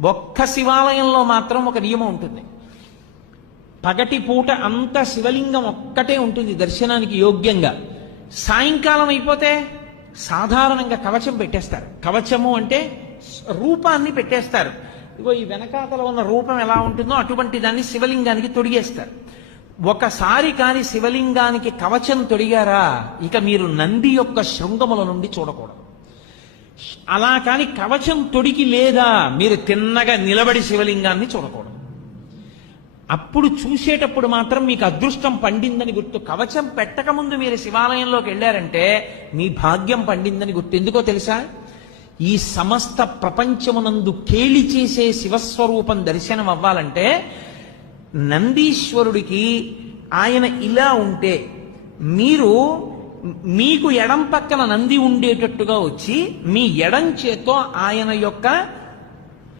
ఒక్క శివాలయంలో మాత్రం ఒక నియమం ఉంటుంది. పగటి పూట అంత శివలింగం ఒక్కటే ఉంటుంది దర్శనానికి యోగ్యంగా. సాయంకాలం అయిపోతే సాధారణంగా కవచం పెట్టేస్తారు. కవచము అంటే రూపాన్ని పెట్టేస్తారు. ఇగో ఈ వెనకాతల ఉన్న రూపం ఎలా ఉంటుందో అటువంటి దాన్ని శివలింగానికి తొడిగేస్తారు. ఒకసారి కాని శివలింగానికి కవచం తొడిగారా ఇక మీరు నంది యొక్క శృంగముల నుండి చూడకూడదు. అలా కాని కవచం తొడిగి లేదా మీరు తిన్నగా నిలబడి శివలింగాన్ని చూడకూడదు. అప్పుడు చూసేటప్పుడు మాత్రం మీకు అదృష్టం పండిందని గుర్తు. కవచం పెట్టకముందు మీరు శివాలయంలోకి వెళ్ళారంటే మీ భాగ్యం పండిందని గుర్తు. ఎందుకో తెలుసా? ఈ సమస్త ప్రపంచమునందు కేళి చేసే శివస్వరూపం దర్శనం అవ్వాలంటే నందీశ్వరుడికి ఆయన ఇలా ఉంటే మీకు ఎడం పక్కన నంది ఉండేటట్టుగా వచ్చి మీ ఎడం చేత్తో ఆయన యొక్క